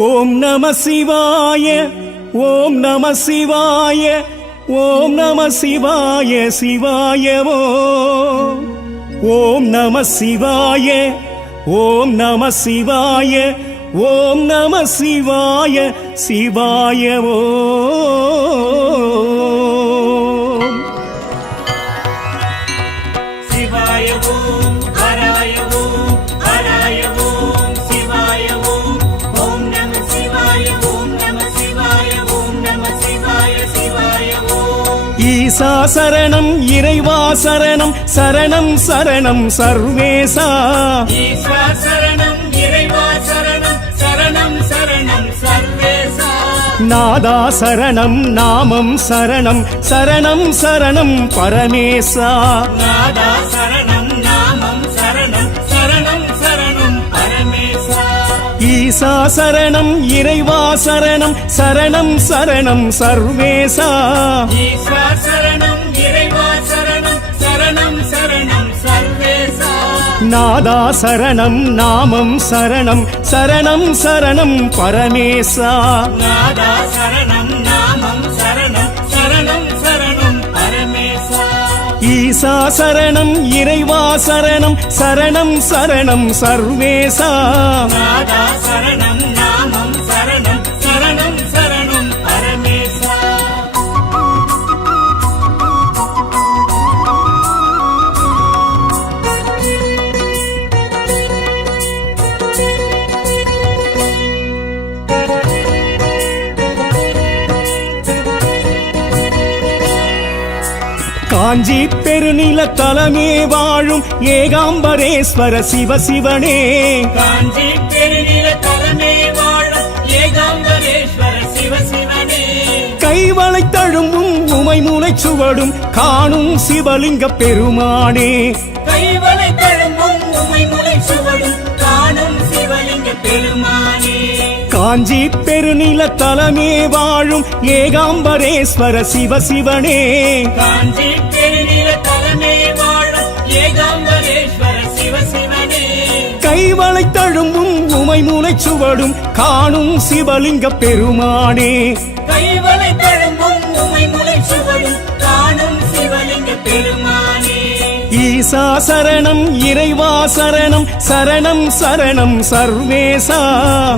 ஓம் நம சிவாய ஓம் நம சிவாய ஓம் நம சிவாய சிவாயவோ ஓம் நம சிவாய ஓம் நம சிவாய ஓம் நம சிவாய சிவாயவோ ஈசா சரணம் இறைவா சரணம் சரணம் சரணம் சர்வேசா ஈசா சரணம் இறைவா சரணம் சரணம் சரணம் சர்வேசா நாதா சரணம் நாமம் சரணம் சரணம் சரணம் பரமேசா நாதா சரணம் நாமம் சரணம் சரணம் சரணம் பரமேசா ஈசா சரணம் இறைவா சரணம் சரணம் சரணம் சர்வேசா ஈசா சரணம் இறைவா சரணம் சரணம் சரணம் சர்வேசா நாதா சரணம் நாமம் சரணம் சரணம் சரணம் பரமேசா நாதா சரணம் நாமம் சரணம் சரணம் சரணம் பரமேசா ஈசா சரணம் இறைவா சரணம் சரணம் சரணம் சர்வேசா நாதா சரணம் நாமம் சரணம் சரணம் சரணம் பரமேசா காஞ்சி பெருநில தலமே வாழும் ஏகாம்பரேஸ்வர சிவசிவனே காஞ்சி பெருநில தலமே சுவடும் காணும் சிவலிங்க பெருமானே கைவளை தழும்பும் உமைமுலை சுவடும் காணும் சிவலிங்க பெருமானே காஞ்சி பெருநில தலமே வாழும் ஏகாம்பரேஸ்வர சிவசிவனே காஞ்சி பெருநில தலைமை வாழும் ஏகாம்பரேஸ்வர சிவசிவனே கைவளை தழும்பும் உமைமுலை சுவடும் காணும் சிவலிங்க பெருமானே கைவளை தழும்பும் உமைமுலை சுவடும் காணும் சிவலிங்க பெருமானே ஈசா சரணம் இறைவா சரணம் சரணம் சரணம் சர்வேசா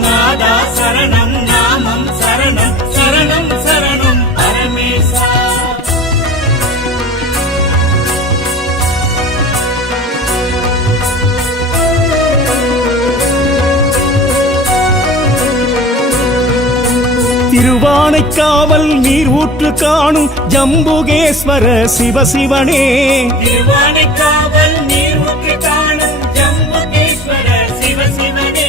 நாதா சரணம் நாமம் சரணம் சரணம் சரணம் பரமேசா திருவானைக்காவல் நீர் ஊற்று காணும் ஜம்புகேஸ்வர சிவசிவனே திருவானைக்காவல் நீர் ஊற்று காணும் ஜம்புகேஸ்வர சிவசிவனே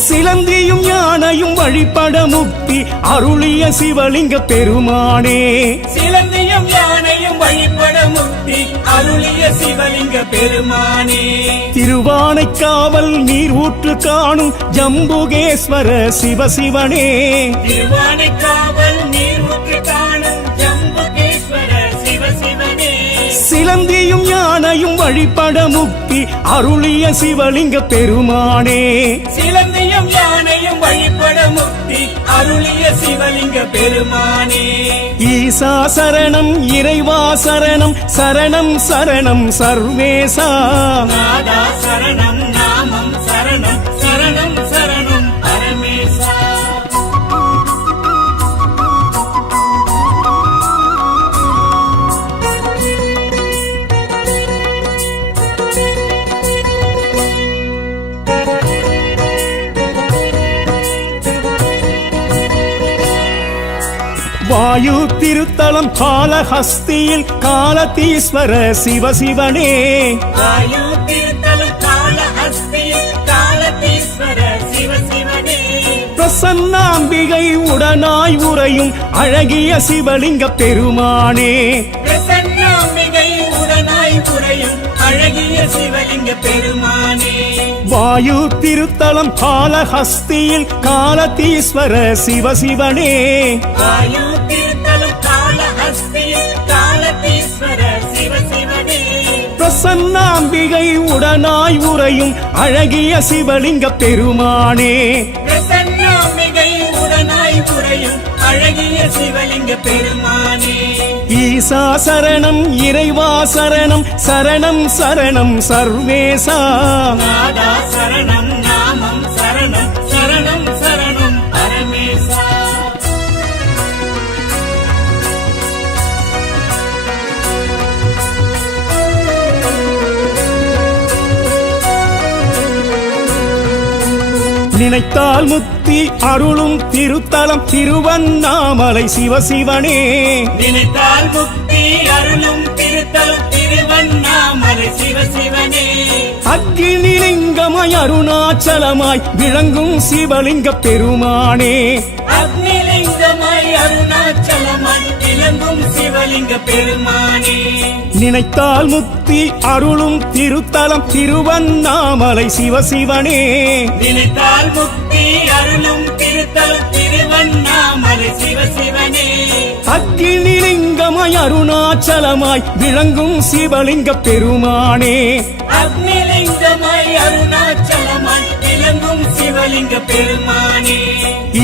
சிலந்தியும் யானையும் வழிபட முக்தி அருளிய சிவலிங்க பெருமானே சிலந்தியும் யானையும் வழிபட முக்தி அருளிய சிவலிங்க பெருமானே திருவானைக்காவல் நீர் ஊற்று காணும் ஜம்புகேஸ்வர சிவசிவனே திருவானைக்காவல் நீர் ஊற்று காணும் ஜம்புகேஸ்வர சிவசிவனே சிலந்தியும் யானையும் வழிபட முக்தி அருளிய சிவலிங்க பெருமானே சிலந்தியும் யானையும் வழிபட முக்தி அருளிய சிவலிங்க பெருமானே ஈசா சரணம் இறைவா சரணம் சரணம் சரணம் சர்வேசா நாதா சரணம் நாமம் சரணம் சரணம் சரணம் பரமேசா வாயு திருத்தலம் காலஹஸ்தியில் காலதீஸ்வர சிவசிவனே வாயு திருத்தலம் காலஹஸ்தியில் காலதீஸ்வர சிவசிவனே பிரசன்னாம்பிகை உடனாய் உறையும் அழகிய சிவலிங்க பெருமானே பிரசன்னாம்பிகை உடனாய் புரையும் அழகிய சிவலிங்க பெருமானே வாயு திருத்தலம் காலஹஸ்தியில் காலதீஸ்வர சிவசிவனே வாயு திருத்தலம் காலஹஸ்தியில் காலதீஸ்வர சிவசிவனே பிரசன்னாம்பிகை உடனாய் உறையும் அழகிய சிவலிங்க பெருமானே பிரசன்னாம்பிகை உடனாய் புரையும் அழகிய சிவலிங்க பெருமானே ஈசா சரணம் இறைவா சரணம் சரணம் சரணம் சர்வேசா நாதா சரணம் நாமம் சரணம் சரணம் சரணம் பரமேசா நினைத்தால் முக்தி அருளும் திருத்தலம் திருவண்ணாமலை சிவசிவனே நினைத்தால் முக்தி அருளும் திருத்தலம் திருவண்ணாமலை சிவசிவனே அக்னிலிங்கமாய் அருணாச்சலமாய் விளங்கும் சிவலிங்க பெருமானே அக்னிலிங்கமாய் அருணாச்சலமாய் விளங்கும் சிவலிங்க பெருமானே நினைத்தால் முக்தி அருளும் திருத்தலம் திருவண்ணாமலை சிவசிவனே நினைத்தால் முக்தி அருளும் திருத்தலம் திருவண்ணாமலை சிவசிவனே அக்னிலிங்கமாய் அருணாச்சலமாய் விளங்கும் சிவலிங்க பெருமானே அக்னிலிங்கமாய் அருணாச்சலமாய் விளங்கும் சிவலிங்க பெருமானே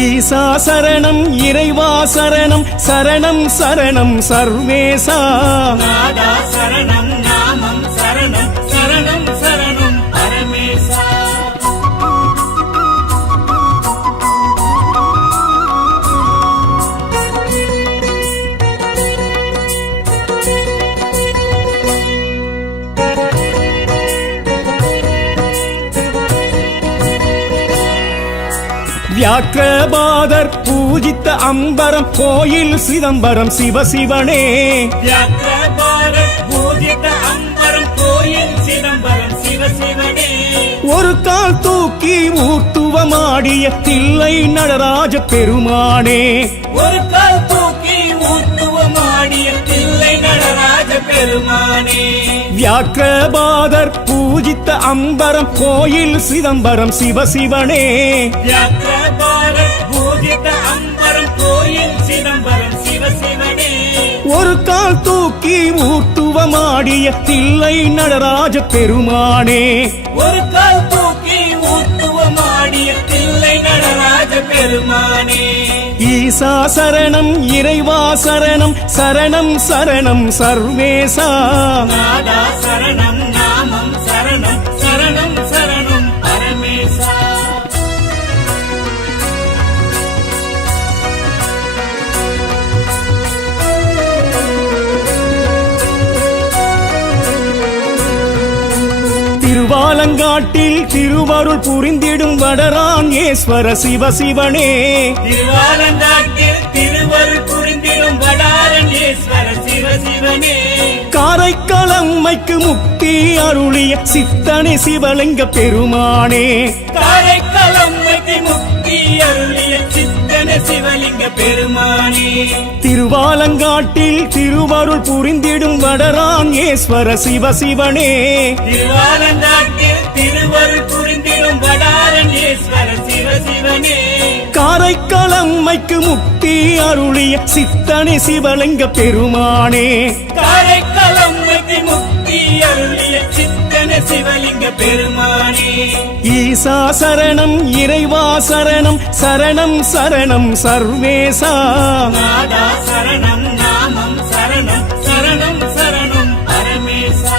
ஈசா சரணம் இறைவா சரணம் சரணம் சரணம் சர்வேசா நாதா சரணம் நாமம் சரணம் சரணம் சரணம் பரமேசா வியாக்கிரபாதர் பூஜித்த அம்பரம் கோயில் சிதம்பரம் சிவசிவனே வியாக்கிரபாரத் பூஜித அம்பரம் கோயில் சிதம்பரம் சிவசிவனே ஒரு கால் தூக்கி ஊர்த்துவமாடிய தில்லை நடராஜ பெருமானே ஒரு கால் தூக்கி ஊர்த்துவமாடிய தில்லை பெருமானே வியாக்கிரபாதர் பூஜித்த அம்பரம் கோயில் சிதம்பரம் சிவசிவனே வியாக்கிரபாரத் பூஜித அம்பரம் கோயில் சிதம்பரம் சிவசிவனே ஒரு கால் தூக்கி ஊட்டுவமாடிய தில்லை நடராஜ பெருமானே ஒரு கால் தூக்கி ஊத்துவமாடிய தில்லை நடராஜ பெருமானே ஈசா சரணம் இறைவா சரணம் சரணம் சரணம் சர்வேசா நாதா சரணம் நாமம் சரணம் சரணம் சரணம் பரமேசா திருவாலங்காட்டில் திருவருள் புரிந்திடும் வடராங்கேஸ்வர சிவசிவனே திருவாலங்காட்டில் திருவருள் புரிந்திடும் வடாரண்யேஸ்வர சிவசிவனே காரைக்காலம்மைக்கு முக்தி அருளிய சித்தனை சிவலிங்க பெருமானே காரைக்காலம்மைக்கு முக்தி அருளிய சித்தன சிவலிங்க பெருமானே திருவாலங்காட்டில் திருவருள் புரிந்திடும் வடராங்கேஸ்வர சிவசிவனே திருவாலங்காட்டில் திருவருள் புரிந்திடும் வடாரண்யேஸ்வர சிவசிவனே காரைக்காலம்மைக்கு முக்தி அருளிய சித்தனை சிவலிங்க பெருமானே காரைக்காலம்மைக்கு முக்தி அருளிய சித்தன சிவலிங்க பெருமானே ஈசா சரணம் இறைவா சரணம் சரணம் சரணம் சர்வேசா நாதா சரணம் நாமம் சரணம் சரணம் சரணம் பரமேசா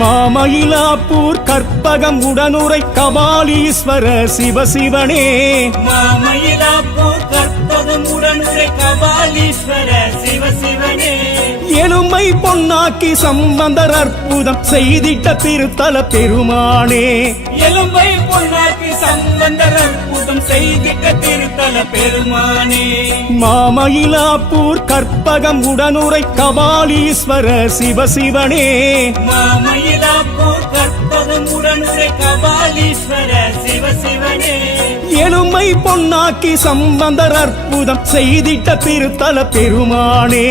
மாமயிலாப்பூர் கற்பகம் உடனுரை கபாலீஸ்வர சிவசிவனே மாமயிலாப்பூர் கற்பகம் உடனுரை கபாலீஸ்வர சிவசிவனே எலும்பை பொன்னாக்கி சம்பந்தர் அற்புதம் செய்திட்ட திருத்தல பெருமானே எலும்பை பொன்னாக்கி சம்பந்தர் அற்புதம் செய்திட்ட திருத்தல பெருமானே மாமயிலாப்பூர் கற்பகம் உடனுரை கபாலீஸ்வர சிவசிவனே மாமயிலாப்பூர் கற்பகம் உடனுரை கபாலீஸ்வர சிவசிவனே எலும்பை பொன்னாக்கி சம்பந்தர் அற்புதம் செய்திட்ட திருத்தல பெருமானே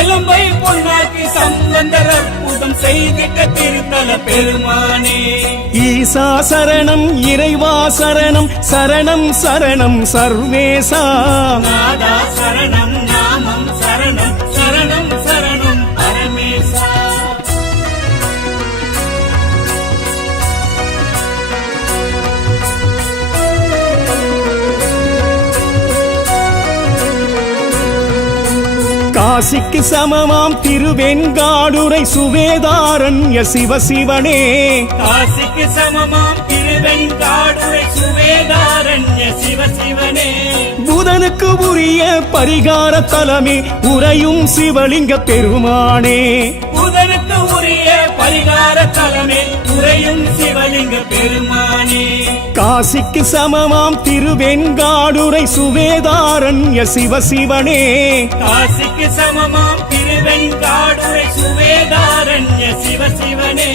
எலும்பை பொன்னாக்கி சம்பந்தர் அற்புதம் செய்திட்ட திருத்தல பெருமானே ஈசா சரணம் இறைவா சரணம் சரணம் சரணம் சர்வேசா நாதா சரணம் நாமம் சரணம் சரணம் சரணம் பரமேசா காசிக்கு சமமாம் திருவெண்காடுரை சுவேதாரண்ய சிவசிவனே காசிக்கு சமமாம் திருவெண்காடுரை சுவேதாரண்ய சிவசிவனே புதனுக்கு உரிய பரிகார தலமே உறையும் சிவலிங்க பெருமானே புதனுக்கு உரிய பரிகார தலமே உறையும் சிவலிங்க பெருமானே காசிக்கு சமமாம் திருவெண்காடுரை சுவேதாரண்ய சிவசிவனே காசிக்கு சமமாம் திருவெண்காடுரை சுவேதாரண்ய சிவசிவனே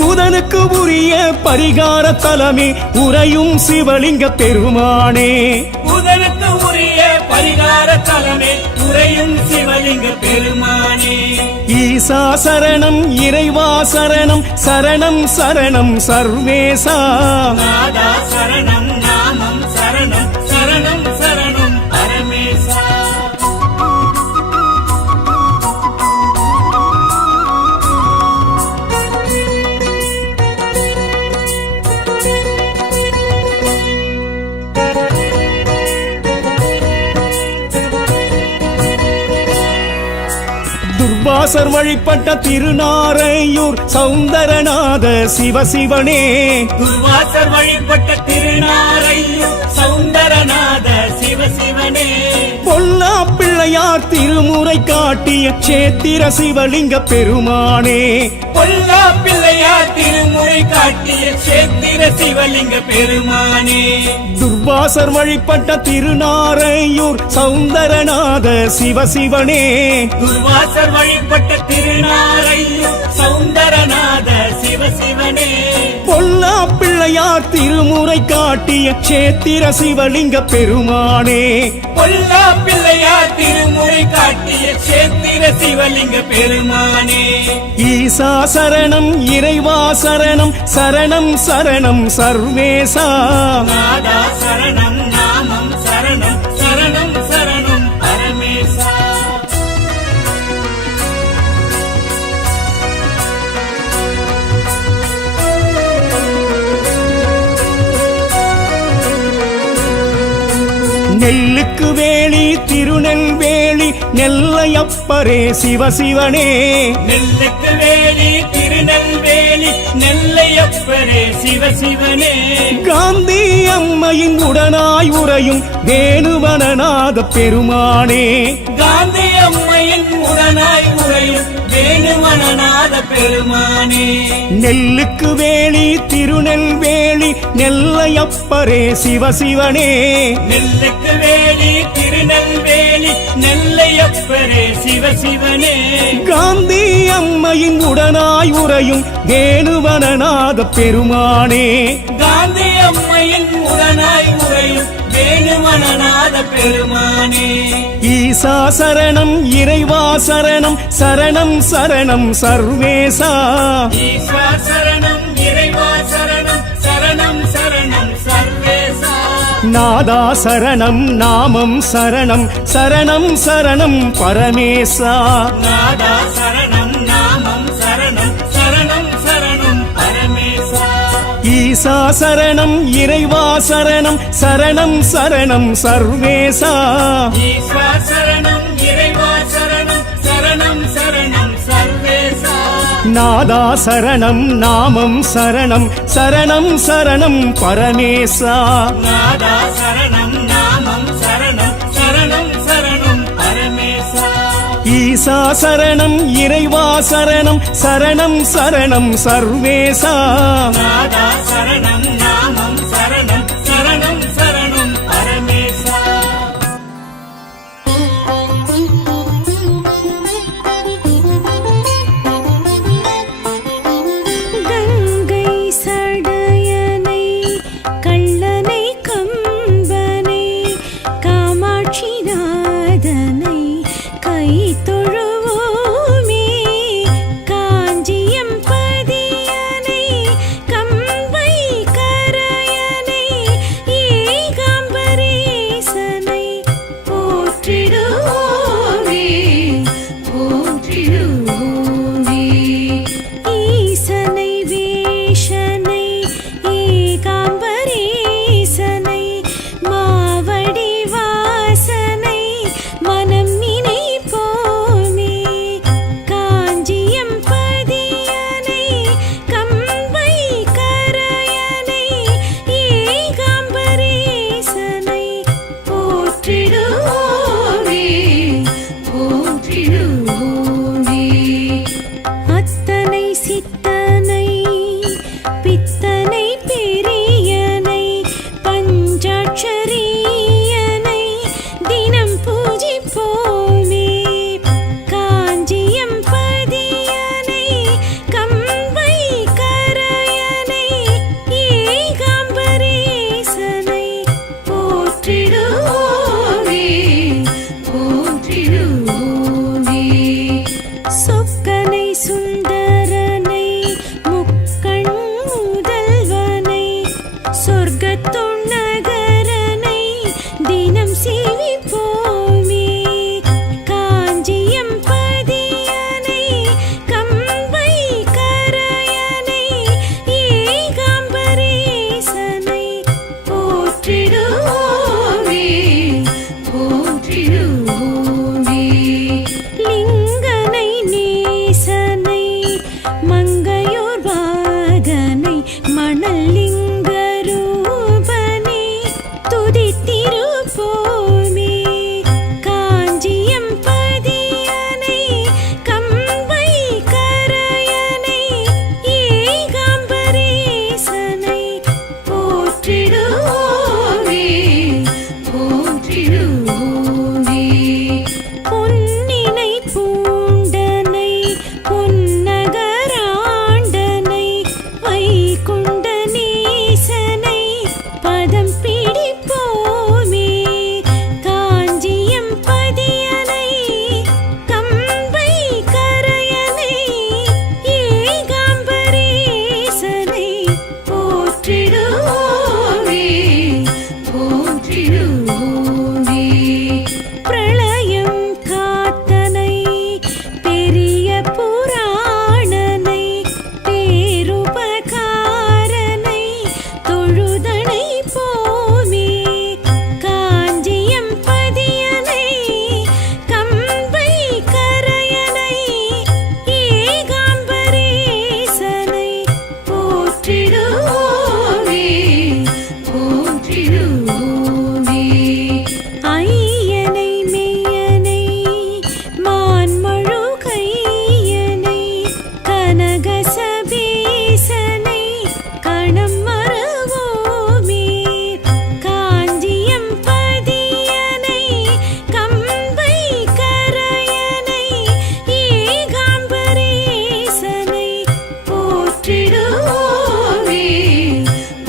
புதனுக்கு உரிய பரிகார தலமே உறையும் சிவலிங்க பெருமானே புதனுக்கு உரிய பரிகார தலமே உறையும் சிவலிங்க பெருமானே ஈசா சரணம் இறைவா சரணம் சரணம் சரணம் சர்வேசா நாதா சரணம் நாமம் சரணம் சரணம் சரணம் பரமேசா துர்வாசர் வழிபட்ட திருநாரையூர் சௌந்தரநாத சிவசிவனே துர்வாசர் வழிபட்ட திருநாரையூர் சௌந்தரநாத சிவசிவனே பொல்லா பிள்ளையார் திருமுறை காட்டிய சேத்திர சிவலிங்க பெருமானே பொல்லா பிள்ளை பிள்ளையார் திருமுறை காட்டிய சேத்திர சிவலிங்க பெருமானே துர்வாசர் வழிபட்ட திருநாரையூர் சௌந்தரநாத சிவசிவனே துர்வாசர் வழிபட்ட திருநாரையூர் சௌந்தரநாத சிவசிவனே பொல்லா பிள்ளையார் திருமுறை காட்டிய சேத்திர சிவலிங்க பெருமானே பொல்லா பிள்ளையார் திருமுறை காட்டிய சேத்திர சிவலிங்க பெருமானே ஈசா சரணம் இறைவா சரணம் சரணம் சரணம் சர்வேசா நாதா சரணம் நாமம் சரணம் சரணம் சரணம் பரமேசா நெல்லுக்கு வேலி திருநெல்வேலி நெல்லையப்பரே சிவசிவனே நெல்லுக்கு வேலி திருநெல்வேலி நெல்லையப்பரே சிவசிவனே காந்தி அம்மையின் உடனாய் உறையும் வேணுவனநாத பெருமானே காந்தி அம்மையின் உடனாய் உறையும் வேணுவனநாத பெருமானே நெல்லுக்கு வேலி திருநெல்வேலி நெல்லையப்பரே சிவசிவனே நெல்லுக்கு வேலி திருநெல்வேலி நெல்லையப்பரே சிவசிவனே காந்தி அம்மையின் உடனாய் உறையும் வேணுவனநாத பெருமானே காந்தி அம்மையின் உடனாய் உறையும் வேணுவனநாத பெருமானே ஈசா சரணம் இறைவா சரணம் சரணம் சரணம் சர்வேசா ஈஸ்வர சரணம் இறைவா சரணம் சரணம் சரணம் சர்வேசா நாதா சரணம் நாமம் சரணம் சரணம் சரணம் பரமேசா நாதா சரணம் நாமம் சரணம் சரணம் சரணம் பரமேசா ஈசா சரணம் இறைவா சரணம் சரணம் சரணம் சர்வேசா ஈஸ்வர சரணம் இறைவா சரணம் சரணம் சரணம் சர்வேசா நாதா சரணம் நாமம் சரணம் சரணம் சரணம் பரமேசா நாதா சரணம் நாமம் சரணம் சரணம் சரணம் பரமேசா ஈசா சரணம் இறைவா சரணம் சரணம் சரணம் சர்வேசா நாதா சரணம் நாமம் சரணம் சரணம் சரணம் பரமேசா கங்கை சடையனை கள்ளனை கம்பனை காமாட்சி நாதனை கை தொழுவோமே காஞ்சியம் பதியனை கம்பை கரையனை ஏகாம்பரேசனை போற்றிடுவோமே போற்றிடுவோமே ஈசனை வேஷனை ஏகாம்பரேசனை மாவடி வாசனை மனம் நினைப்போமே காஞ்சியம் பதியனை கம்பை கரையனை ஏகாம்பரேசனை போற்றிடுவோமே போற்றிடுவோமே அத்தனை சித்தனை பித்தனை பெரியனை பஞ்சாட்சரியனை தினம் பூஜிப்போமே காஞ்சியம் பதியனை கம்பை கரையனை ஏகாம்பரேசனை போற்றிடுவோமே போற்றிடுவோமே சொக்கனை சுந்தரனை முக்கண் முதல்வனை சொர்க்கத்துணகரனை போற்றிடுவோமே ஐயனை மெய்யனை மான்மழு கையனை கனகசபீசனை கணம் மறவோமே காஞ்சியம் பதியனை கம்பை கரையனை ஏகாம்பரேசனை போற்றிடுவோமே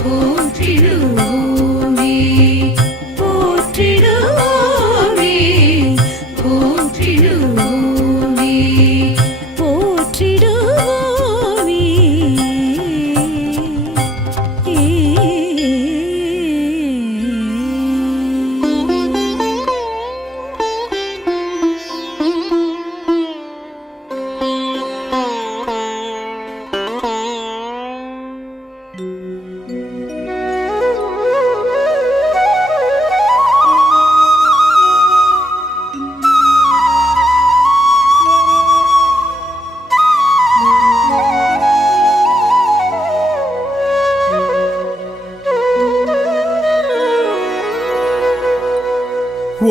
போற்றிடுவோமே போற்றிடுவோமே போற்றிடுவோமே போற்றிடுவோமே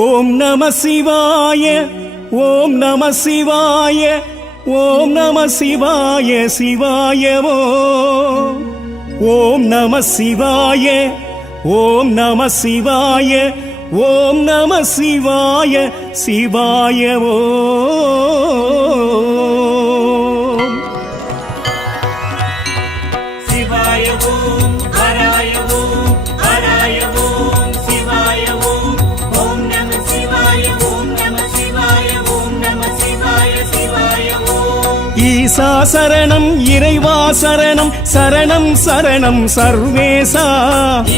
ஓம் நம சிவாய ஓம் நம சிவாய ஓம் நம சிவாய சிவாயவோ ஓம் நம சிவாய ஓம் நம சிவாய ஓம் நம சிவாய சிவாயவோ சிவாய ஓம் ஹராய ஓம் ஹராய ஓம் சிவாய ஓம் ஓம் நம சிவாய ஓம் நம சிவாய ஓம் நம சிவாய சிவாய ஓம் ஈசா சரணம் இறைவா சரணம் சரணம் சரணம் சர்வேசா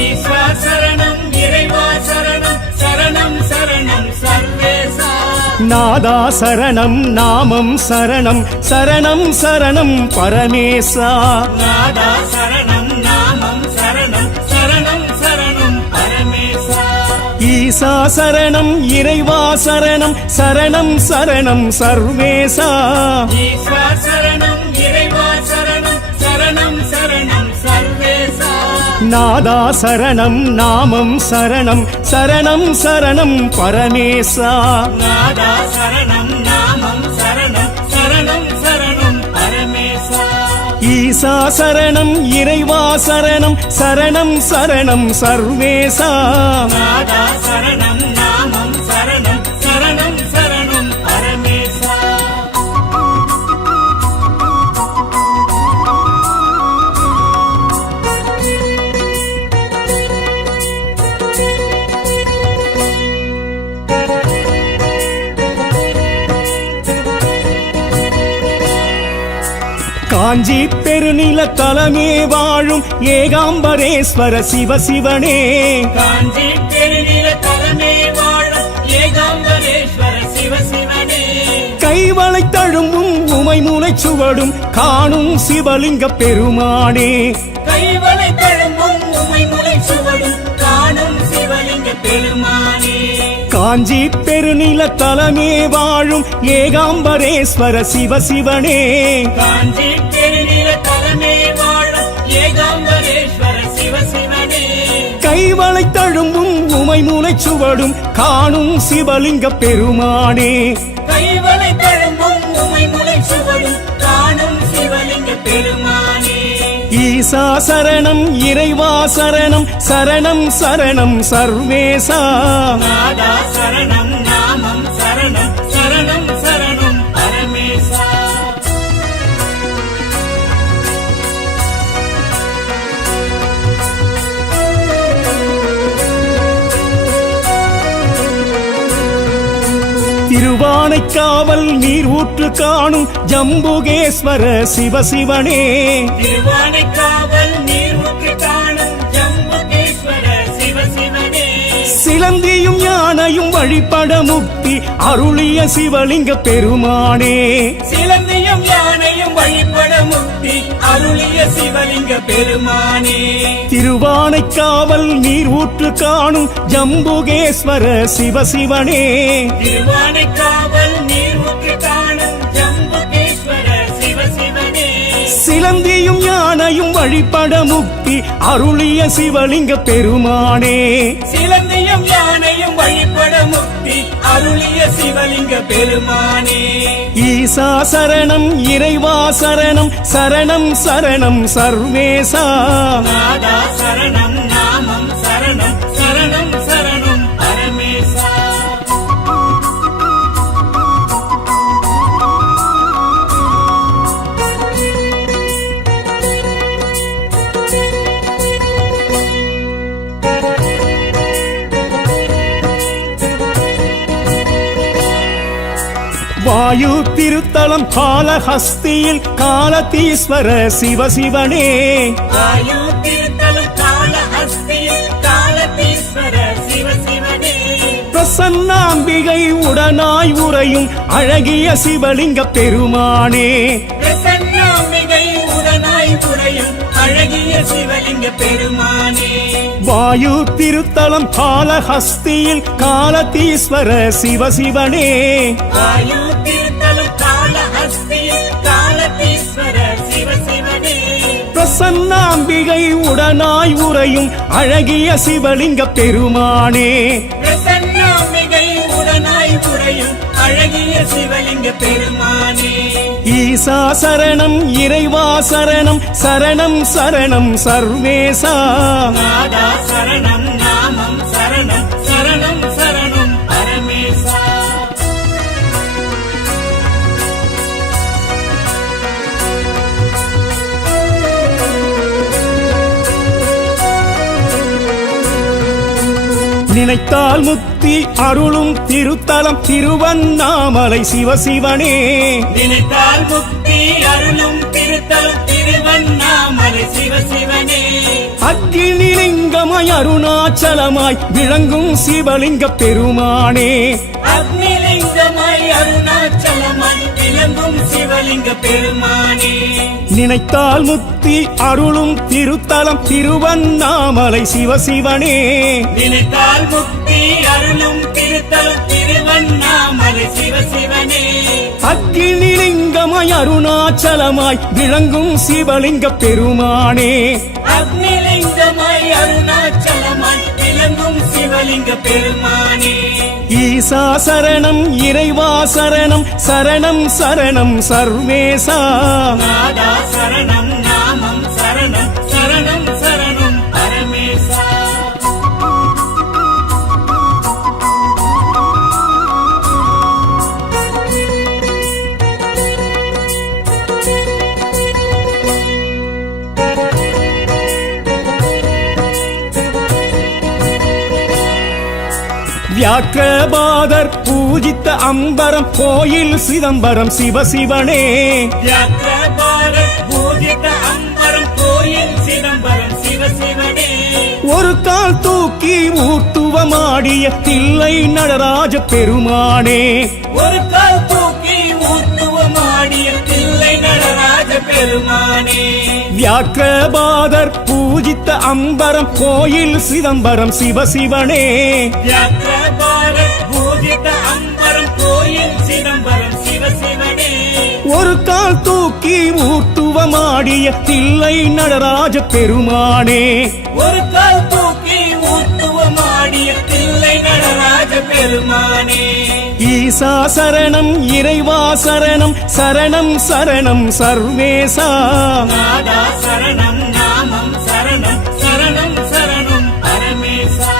ஈஸ்வர சரணம் இறைவா சரணம் சரணம் சரணம் சர்வேசா நாதா சரணம் நாமம் சரணம் சரணம் சரணம் பரமேசா நாதா சரணம் நாமம் சரணம் சரணம் சரணம் பரமேசா ஈசா சரணம் இறைவா சரணம் சரணம் சரணம் சர்வேசா ஈஸ்வர சரணம் இறைவா சரணம் சரணம் சரணம் சர்வேசா நாதா சரணம் நாமம் சரணம் சரணம் சரணம் பரமேசா நாதா சரணம் நாமம் சரணம் சரணம் சரணம் பரமேசா ஈசா சரணம் இறைவா சரணம் சரணம் சரணம் சர்வேசா நாதா சரணம் நாமம் சரணம் சரணம் சரணம் பரமேசா காஞ்சி பெருநில தலமே வாழும் ஏகாம்பரேஸ்வர சிவசிவனே காஞ்சி பெருநில தலைமை வாழும் ஏகாம்பரேஸ்வர சிவசிவனே கைவளை தழும்பும் உமை மூலைச் சுவடும் காணும் சிவலிங்க பெருமானே கைவளை தழும்பும் உமை முளை சுவடும் காணும் சிவலிங்க பெருமானே காஞ்சி பெருநில தலமே வாழும் ஏகாம்பரேஸ்வர சிவசிவனே காஞ்சி பெருநில தலைமை வாழும் ஏகாம்பரேஸ்வர சிவசிவனே கைவளை தழும்பும் உமை மூலைச் சுவடும் காணும் சிவலிங்க பெருமானே கைவளை தழும்பும் உமை முளை சுவடும் காணும் சிவலிங்க பெருமானே ஈசா சரணம் இறைவா சரணம் சரணம் சரணம் சர்வேசா நாதா சரணம் நாமம் சரணம் சரணம் சரணம் பரமேசா திருவானைக்காவல் நீர் ஊற்று காணும் ஜம்புகேஸ்வர சிவசிவனே திருவானைக்காவல் நீர்முக்கு காணும் ஜம்புகேஸ்வர சிவசிவனே சிலந்தியும் யானையும் வழிபட முக்தி அருளிய சிவலிங்க பெருமானே சிலந்தியும் யானையும் வழிபட முக்தி அருளிய சிவலிங்க பெருமானே திருவானைக்காவல் நீர் ஊற்று காணும் ஜம்புகேஸ்வர சிவசிவனே திருவானைக்காவல் நீர்முக்கு காணும் ஜம்புகேஸ்வர சிவசிவனே சிலந்தியும் யானை யானையும் வழிபட முக்தி அருளிய சிவலிங்க பெருமானே சிலந்தியும் யானையும் வழிபட முக்தி அருளிய சிவலிங்க பெருமானே ஈசா சரணம் இறைவா சரணம் சரணம் சரணம் சர்வேசா நாதா சரணம் நாமம் சரணம் சரணம் சரணம் பரமேசா வாயு திருத்தலம் காலஹஸ்தியில் காலதீஸ்வர சிவசிவனே வாயு திருத்தலம் காலஹஸ்தியில் காலதீஸ்வர சிவசிவனே பிரசன்னாம்பிகை உடனாய் உறையும் அழகிய சிவலிங்க பெருமானே பிரசன்னாம்பிகை உடனாய் உறையும் அழகிய சிவலிங்க பெருமானே வாயு திருத்தலம் காலஹஸ்தியில் காலதீஸ்வர சிவசிவனே வாயு திருத்தலம் காலஹஸ்தியில் காலதீஸ்வர சிவசிவனே பிரசன்னாம்பிகை உடனாய் உறையும் அழகிய சிவலிங்க பெருமானே பிரசன்னாம்பிகை உடனாய் உறையும் அழகிய சிவலிங்க பெருமானே ஈசா சரணம் இறைவா சரணம் சரணம் சரணம் சர்வேசா நாதா சரணம் நாமம் சரணம் சரணம் சரணம் பரமேசா நினைத்தால் முக்தி அருளும் திருத்தலம் திருவண்ணாமலை சிவசிவனே நினைத்தால் முக்தி அருளும் திருத்தலம் திருவண்ணாமலை சிவசிவனே அக்னிலிங்கமாய் அருணாச்சலமாய் விளங்கும் சிவலிங்க பெருமானே அக்னிலிங்கமாய் அருணாச்சலமாய் விளங்கும் சிவலிங்க பெருமானே நினைத்தால் முக்தி அருளும் திருத்தலம் திருவண்ணாமலை சிவசிவனே நினைத்தால் முக்தி அருளும் திருத்தலம் திருவண்ணாமலை சிவசிவனே அக்னிலிங்கமாய் அருணாச்சலமாய் விளங்கும் சிவலிங்க பெருமானே அக்னிலிங்கமாய் அருணாச்சலமாய் விளங்கும் சிவலிங்க பெருமானே ஈசா சரணம் இறைவா சரணம் சரணம் சரணம் சர்வேசா நாதா சரணம் நாமம் சரணம் சரணம் சரணம் பரமேசா வியாக்கிரபாதர் பூஜித்த அம்பரம் கோயில் சிதம்பரம் சிவசிவனே வியாக்கிரபாரத் பூஜித அம்பரம் கோயில் சிதம்பரம் சிவசிவனே ஒரு கால் தூக்கி ஊட்டுவமாடிய தில்லை நடராஜ பெருமானே ஒரு கால் தூக்கி ஊத்துவமாடிய தில்லை நடராஜ பெருமானே வியாக்கிரபாதர் பூஜித்த அம்பரம் கோயில் சிதம்பரம் சிவசிவனே வியாக்கிரபாரத் பூஜித அம்பரம் கோயில் சிதம்பரம் சிவசிவனே ஒரு கால் தூக்கி ஊட்டுவமாடிய தில்லை நடராஜ பெருமானே ஒரு கால் தூக்கி ஊத்துவமாடிய தில்லை நடராஜ பெருமானே ஈசா சரணம் இறைவா சரணம் சரணம் சரணம் சர்வேசா நாதா சரணம் நாமம் சரணம் சரணம் சரணம் பரமேசா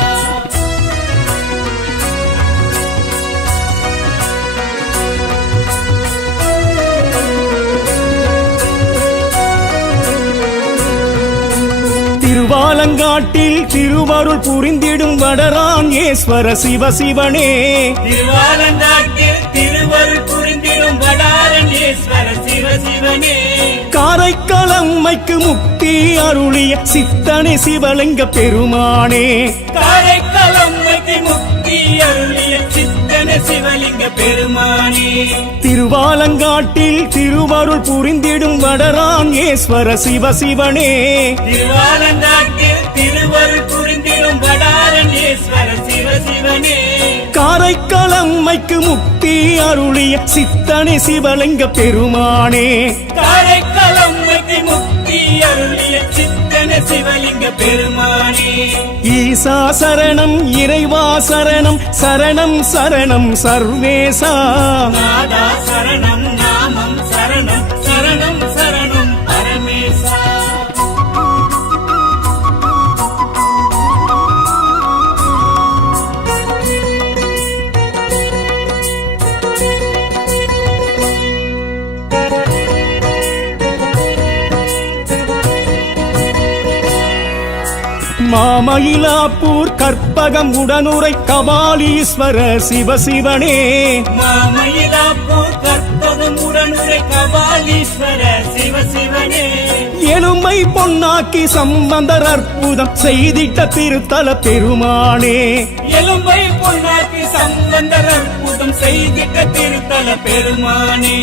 திருவாலங்காட்டில் திருவருள் புரிந்திடும் வடரான் ஈஸ்வர சிவசிவனே திருவாலங்காட்டில் திருவருள் புரிந்திடும் வடாரணேஸ்வர சிவசிவனே காரைக்காலம்மைக்கு முக்தி அருளிய சித்தனை சிவலிங்க பெருமானே காரைக்காலம்மைக்கு முக்தி அருளிய சித்தன சிவலிங்க பெருமானே திருவாலங்காட்டில் திருவருள் புரிந்திடும் வடரான் ஈஸ்வர சிவசிவனே திருவாலங்காட்டில் திருவருள் புரிந்திடும் வடாரணேஸ்வர சிவசிவனே காரைக்காலம்மைக்கு முக்தி அருளிய சித்தனை சிவலிங்க பெருமானே காரைக்காலம்மைக்கு முக்தி காட்டி அருளிய சித்தன சிவலிங்க பெருமானே ஈசா சரணம் இறைவா சரணம் சரணம் சரணம் சர்வேசா நாதா சரணம் நாமம் சரணம் சரணம் சரணம் பரமேசா மாமயிலாப்பூர் கற்பகம் உடனுரை கபாலீஸ்வர சிவசிவனே மாமயிலாப்பூர் கற்பகம் உடனுரை கபாலீஸ்வர சிவசிவனே எலும்பை பொன்னாக்கி சம்பந்தர் அற்புதம் செய்திட்ட திருத்தல பெருமானே எலும்பை பொன்னாக்கி சம்பந்தர் அற்புதம் செய்திட்ட திருத்தல பெருமானே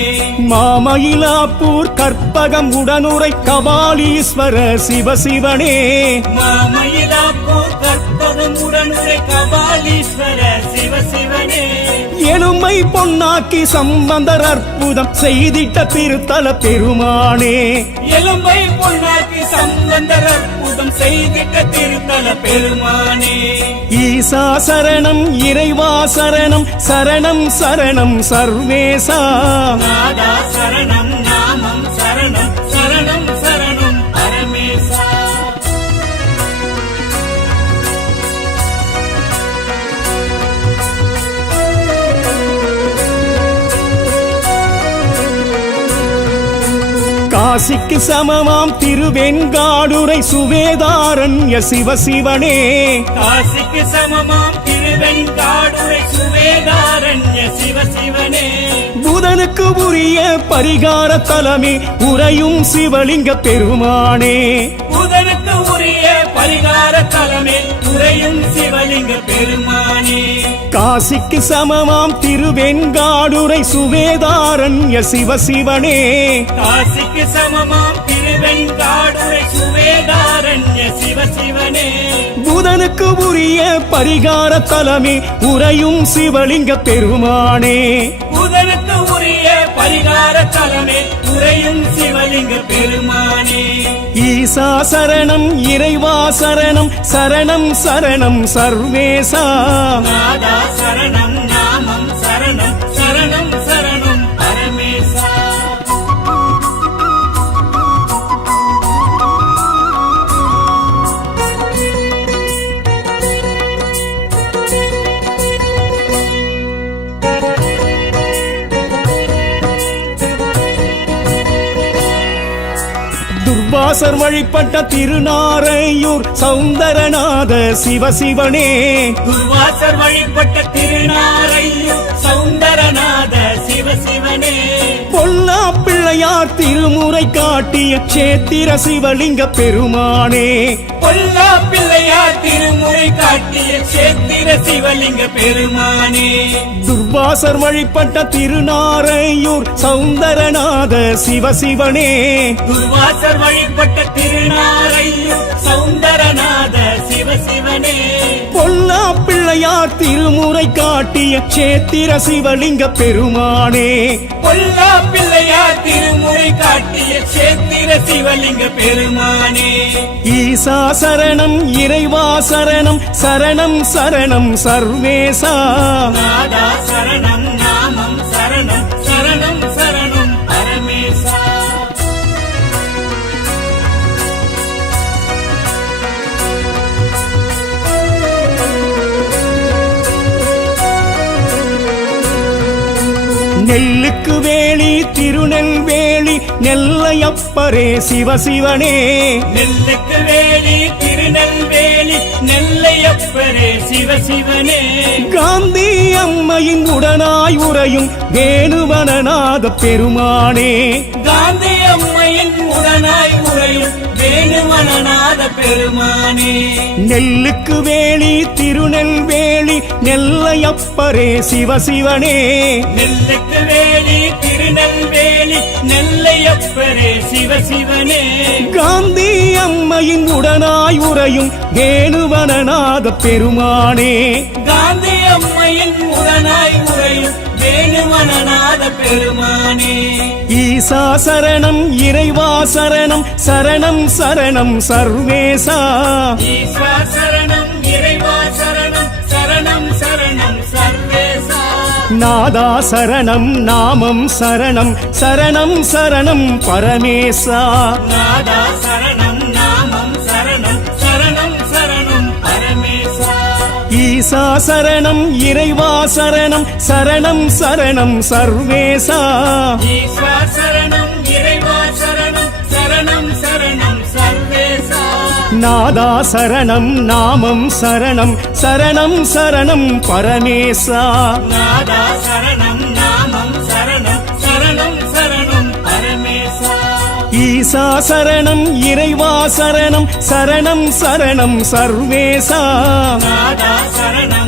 மாமயிலாப்பூர் கற்பகம் உடனுரை கபாலீஸ்வர சிவசிவனே மாமயிலாப்பூர் கற்பகம் உடனுரை கபாலீஸ்வர சிவசிவனே எலும்பை பொன்னாக்கி சம்பந்தர் அற்புதம் செய்திட்ட திருத்தல பெருமானே எலும்பை பொன்னாக்கி சம்பந்தர் அற்புதம் செய்திட்ட திருத்தல பெருமானே ஈசா சரணம் இறைவா சரணம் சரணம் சரணம் சர்வேசா நாதா சரணம் நாமம் சரணம் சரணம் சரணம் பரமேசா காசிக்கு சமமாம் திருவெண்காடுரை சுவேதாரண்ய சிவசிவனே காசிக்கு சமமாம் திருவெண்காடுரை சுவேதாரண்ய சிவசிவனே புதனுக்கு உரிய பரிகார தலமே உறையும் சிவலிங்க பெருமானே புதனுக்கு உரிய பரிகார தலமே உறையும் சிவலிங்க பெருமானே காசிக்கு சமமாம் திருவெண்காடுரை சுவேதாரண்ய சிவசிவனே காசிக்கு சமமாம் திருவெண்காடுரை சுவேதாரண்ய சிவசிவனே புதனுக்கு உரிய பரிகார தலமே உறையும் சிவலிங்க பெருமானே புதனுக்கு உரிய பரிகார தலமே உறையும் சிவலிங்க பெருமானே ஈசா சரணம் இறைவா சரணம் சரணம் சரணம் சர்வேசா நாதா சரணம் நாமம் சரணம் சரணம் சரணம் பரமேசா துர்வாசர் வழிபட்ட திருநாரையூர் சௌந்தரநாத சிவசிவனே துர்வாசர் வழிபட்ட திருநாரையூர் சௌந்தரநாத சிவசிவனே பொல்லா பிள்ளையார் திருமுறை காட்டிய சேத்திர சிவலிங்க பெருமானே பொல்லா பிள்ளையார் திருமுறை காட்டிய சேத்திர சிவலிங்க பெருமானே துர்வாசர் வழிபட்ட திருநாரையூர் சௌந்தரநாத சிவசிவனே துர்வாசர் வழிபட்ட திருநாரையூர் சௌந்தரநாத சிவசிவனே பொல்லா பிள்ளையார் திருமுறை காட்டிய சேத்திர சிவலிங்க பெருமானே பொல்லா பிள்ளையார் திருமுறை காட்டிய சேத்திர சிவலிங்க பெருமானே ஈசா சரணம் இறைவா சரணம் சரணம் சரணம் சர்வேசா நாதா சரணம் நாமம் சரணம் சரணம் சரணம் பரமேசா நெல்லுக்கு வேலி திருநெல்வேலி நெல்லையப்பரே சிவசிவனே நெல்லுக்கு வேலி திருநெல்வேலி நெல்லையப்பரே சிவசிவனே காந்தி அம்மையின் உடனாய் உறையும் வேணுவனநாத பெருமானே காந்தி அம்மையின் உடனாய் உறையும் வேணுவனநாத பெருமானே நெல்லுக்கு வேலி திருநெல்வேலி நெல்லையப்பரே சிவசிவனே நெல்லுக்கு வேலி திருநெல்வேலி நெல்லையப்பரே சிவசிவனே காந்தி அம்மையின் உடனாய் உறையும் வேணுவனநாத பெருமானே காந்தி அம்மையின் உடனாய் உறையும் வேணுவனநாத பெருமானே ஈசா சரணம் இறைவா சரணம் சரணம் சரணம் சர்வேசா ஈஸ்வா சரணம் இறைவா சரணம் சரணம் சரணம் சர்வேசா நாதா சரணம் நாமம் சரணம் சரணம் சரணம் பரமேசா நாதா சரணம் நாமம் சரணம் சரணம் சரணம் பரமேசா ஈசா சரணம் இறைவா சரணம் சரணம் சரணம் சர்வேசா ஈஸ்வா சரணம் இறைவா சரணம் சரணம் சரணம் சர்வேசா நாதா சரணம் நாமம் சரணம் சரணம் சரணம் பரமேசா நாதா சரணம் நாமம் சரணம் சரணம் சரணம் பரமேசா ஈசா சரணம் இறைவா சரணம் சரணம் சரணம் சர்வேசா நாதா சரணம்